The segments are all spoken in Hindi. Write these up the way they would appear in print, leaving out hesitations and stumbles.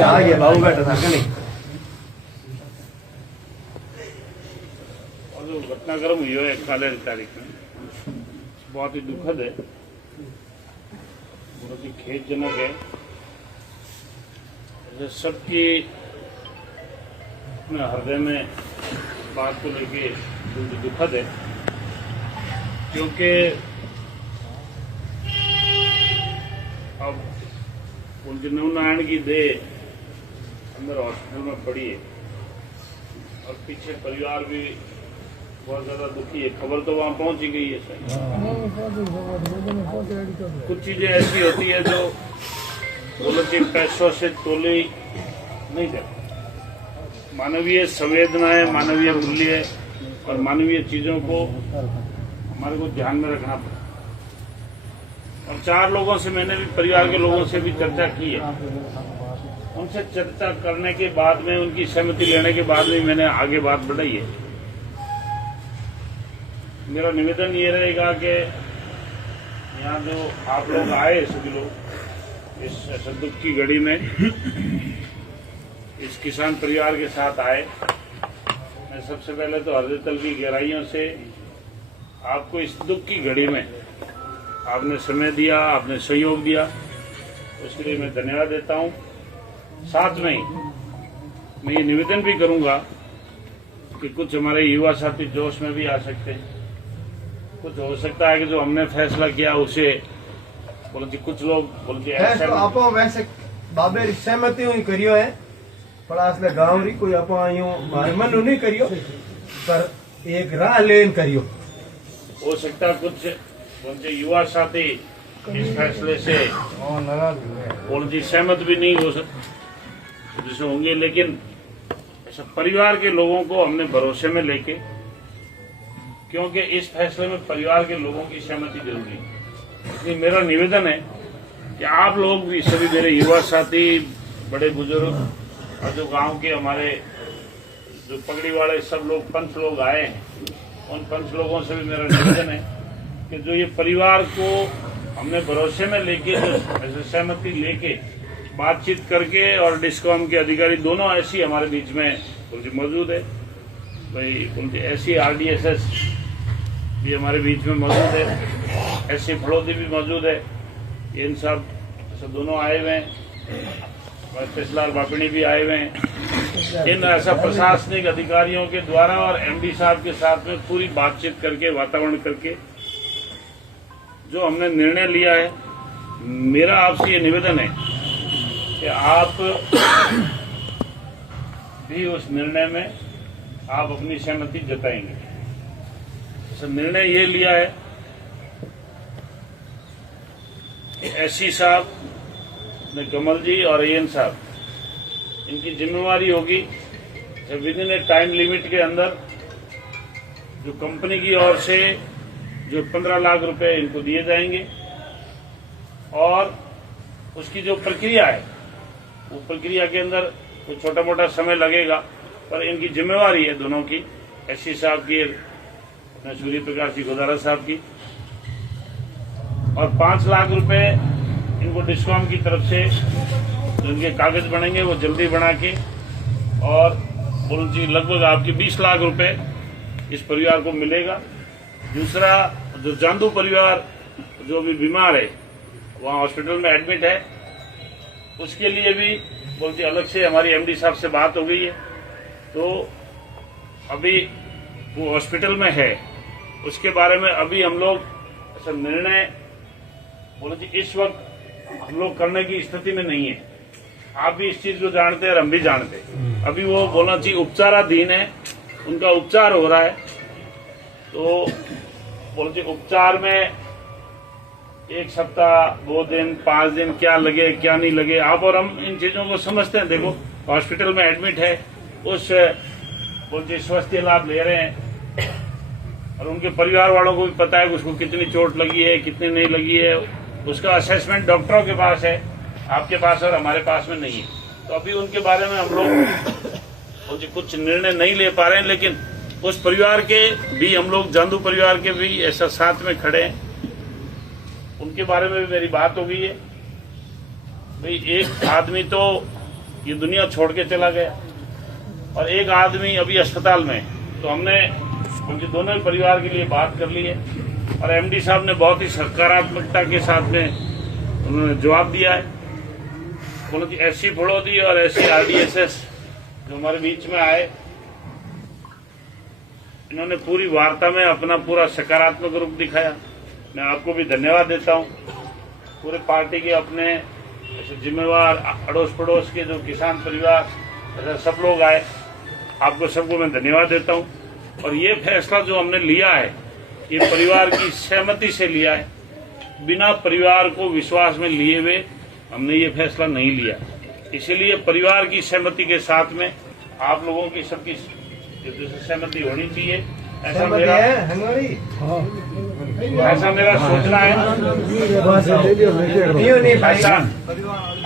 बाबू बैठा था कि नहीं? और जो घटनाक्रम हुई है काले तारीख में बहुत ही दुखद है, बहुत ही खेदजनक है। सबकी अपने हृदय में बात को लेके दुखद है, क्योंकि अब उनके नवनारायण की देह अंदर हॉस्पिटल में पड़ी है और पीछे परिवार भी बहुत ज्यादा दुखी है। खबर तो वहां पहुंच ही गई है सर। कुछ चीजें ऐसी होती है जो बोलो कि पैसों से तोली नहीं जाती। मानवीय संवेदनाएं, मानवीय मूल्य और मानवीय चीजों को हमारे को ध्यान में रखना पड़ता। और 4 लोगों से मैंने भी, परिवार के लोगों से भी चर्चा की है। उनसे चर्चा करने के बाद में, उनकी सहमति लेने के बाद में मैंने आगे बात बढ़ाई है। मेरा निवेदन ये रहेगा कि यहाँ जो आप लोग आए, सभी लोग इस दुख की घड़ी में इस किसान परिवार के साथ आए, मैं सबसे पहले तो हृदय तल की गहराइयों से आपको इस दुख की घड़ी में आपने समय दिया, आपने सहयोग दिया, उसके लिए मैं धन्यवाद देता हूं। साथ में ही मैं ये निवेदन भी करूंगा कि कुछ हमारे युवा साथी जोश में भी आ सकते हैं। कुछ हो सकता है कि जो हमने फैसला किया उसे बोलते कुछ लोग बोलते ऐसे तो आप वैसे बाबे सहमति हुई करियो है, पर असले गांव री कोई आप मारे मन नहीं करियो, पर एक राह लेन करियो। हो सकता कुछ बोलते युवा साथी इस फैसले से बोलते सहमत भी नहीं हो सकते जैसे होंगे, लेकिन ऐसा परिवार के लोगों को हमने भरोसे में लेके, क्योंकि इस फैसले में परिवार के लोगों की सहमति जरूरी है। इसलिए मेरा निवेदन है कि आप लोग भी, सभी मेरे युवा साथी, बड़े बुजुर्ग और जो गांव के हमारे जो पगड़ी वाले सब लोग, पंच लोग आए हैं, उन पंच लोगों से भी मेरा निवेदन है कि जो ये परिवार को हमने भरोसे में लेके, जो सहमति लेके बातचीत करके, और डिस्कॉम के अधिकारी दोनों ऐसी हमारे बीच में उनकी मौजूद है, भाई उनकी ऐसी RDSS भी हमारे बीच में मौजूद है, ऐसी फड़ौदी भी मौजूद है, इन सब दोनों आए हुए हैं, पेशलाल बापिणी भी आए हुए हैं। इन ऐसा प्रशासनिक अधिकारियों के द्वारा और MD साहब के साथ में पूरी बातचीत करके, वातावरण करके जो हमने निर्णय लिया है, मेरा आपसे ये निवेदन है कि आप भी उस निर्णय में आप अपनी सहमति जताएंगे। तो निर्णय ये लिया है कि SC साहब ने, कमल जी और AN साहब, इनकी जिम्मेवारी होगी with in A time limit के अंदर जो कंपनी की ओर से जो 15 लाख रुपए इनको दिए जाएंगे, और उसकी जो प्रक्रिया है, वो प्रक्रिया के अंदर कुछ छोटा मोटा समय लगेगा, पर इनकी जिम्मेवारी है दोनों की, SC साहब की, सूर्य प्रकाश जी गोदारा साहब की। और 5 लाख रुपए इनको डिस्कॉम की तरफ से जो इनके कागज बनेंगे वो जल्दी बना के, और बोल जी लगभग आपकी 20 लाख रुपए इस परिवार को मिलेगा। दूसरा, जो जांदू परिवार जो भी बीमार है, वहाँ हॉस्पिटल में एडमिट है, उसके लिए भी बोलती अलग से हमारी MD साहब से बात हो गई है, तो अभी वो हॉस्पिटल में है, उसके बारे में अभी हम लोग ऐसा निर्णय बोलती इस वक्त हम लोग करने की स्थिति में नहीं है। आप भी इस चीज को जानते हैं और हम भी जानते हैं। अभी वो बोलना चाहिए उपचाराधीन है, उनका उपचार हो रहा है, तो बोलते उपचार में 1 सप्ताह, 2 दिन, 5 दिन क्या लगे क्या नहीं लगे, आप और हम इन चीजों को समझते हैं। देखो हॉस्पिटल में एडमिट है, उस बोलते स्वास्थ्य लाभ ले रहे हैं, और उनके परिवार वालों को भी पता है कि उसको कितनी चोट लगी है, कितनी नहीं लगी है, उसका असेसमेंट डॉक्टरों के पास है, आपके पास और हमारे पास में नहीं है। तो अभी उनके बारे में हम लोग कुछ निर्णय नहीं ले पा रहे हैं, लेकिन उस परिवार के भी हम लोग, जांदू परिवार के भी ऐसा साथ में खड़े हैं, उनके बारे में भी मेरी बात हो गई है। भाई एक आदमी तो ये दुनिया छोड़ के चला गया, और एक आदमी अभी अस्पताल में। तो हमने उनके दोनों ही परिवार के लिए बात कर ली है, और एमडी साहब ने बहुत ही सकारात्मकता के साथ में उन्होंने जवाब दिया है। उन्होंने एससी फड़ौदी और एससी आरडीएसएस जो हमारे बीच में आए, इन्होंने पूरी वार्ता में अपना पूरा सकारात्मक रूप दिखाया। मैं आपको भी धन्यवाद देता हूं। पूरे पार्टी के अपने ऐसे जिम्मेवार अड़ोस पड़ोस के जो किसान परिवार ऐसे सब लोग आए, आपको सबको मैं धन्यवाद देता हूं। और ये फैसला जो हमने लिया है, ये परिवार की सहमति से लिया है, बिना परिवार को विश्वास में लिए हुए हमने ये फैसला नहीं लिया। इसीलिए परिवार की सहमति के साथ में आप लोगों की सबकी सहमति होनी चाहिए, ऐसा मेरा सोचना है।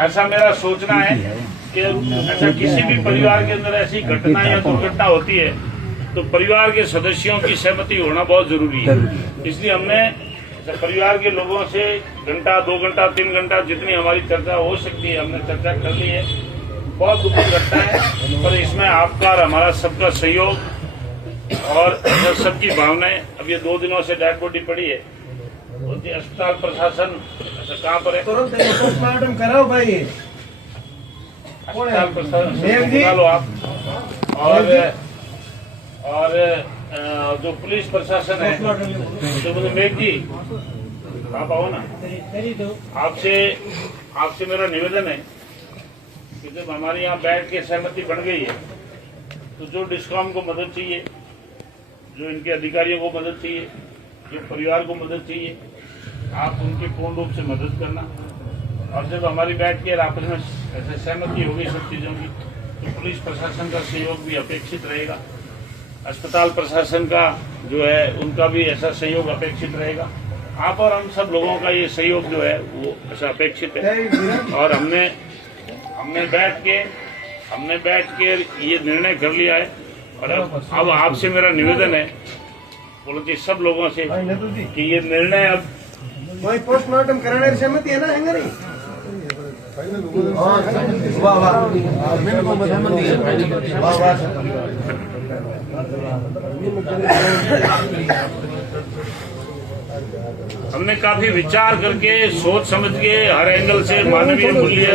ऐसा मेरा सोचना है कि ऐसा किसी भी परिवार के अंदर ऐसी घटना या दुर्घटना होती है तो परिवार के सदस्यों की सहमति होना बहुत जरूरी है। इसलिए हमने परिवार के लोगों से घंटा, 2 घंटा, 3 घंटा जितनी हमारी चर्चा हो सकती है हमने चर्चा कर ली है। बहुत दुखद घटना है, पर इसमें आपका और हमारा सबका सहयोग और सबकी भावनाएं। अब ये 2 दिनों से डेड बॉडी पड़ी है, अस्पताल प्रशासन ऐसा कहाँ पर है? तुरंत पोस्टमार्टम कराओ भाई, अस्पताल प्रशासन निकालो आप। और जो पुलिस प्रशासन है, जो मेघ जी आप आओ ना। आपसे मेरा निवेदन है कि जब हमारे यहाँ बैठ के सहमति बन गई है, तो जो डिस्कॉम को मदद चाहिए, जो इनके अधिकारियों को मदद चाहिए, जो परिवार को मदद चाहिए, आप उनकी पूर्ण रूप से मदद करना। और जब हमारी बैठ के आपस में ऐसे सहमति हो गई सब चीजों की, तो पुलिस प्रशासन का सहयोग भी अपेक्षित रहेगा, अस्पताल प्रशासन का जो है उनका भी ऐसा सहयोग अपेक्षित रहेगा। आप और हम सब लोगों का ये सहयोग जो है वो ऐसा अपेक्षित है। और हमने बैठ के ये निर्णय कर लिया है। और अब आपसे मेरा निवेदन है बोलो सब लोगों से कि ये निर्णय अब वही पोस्टमार्टम कराने की सहमति है ना? हैंगे नहीं? वाह वाह वाह वाह। हमने काफी विचार करके, सोच समझ के, हर एंगल से मानवीय मूल्य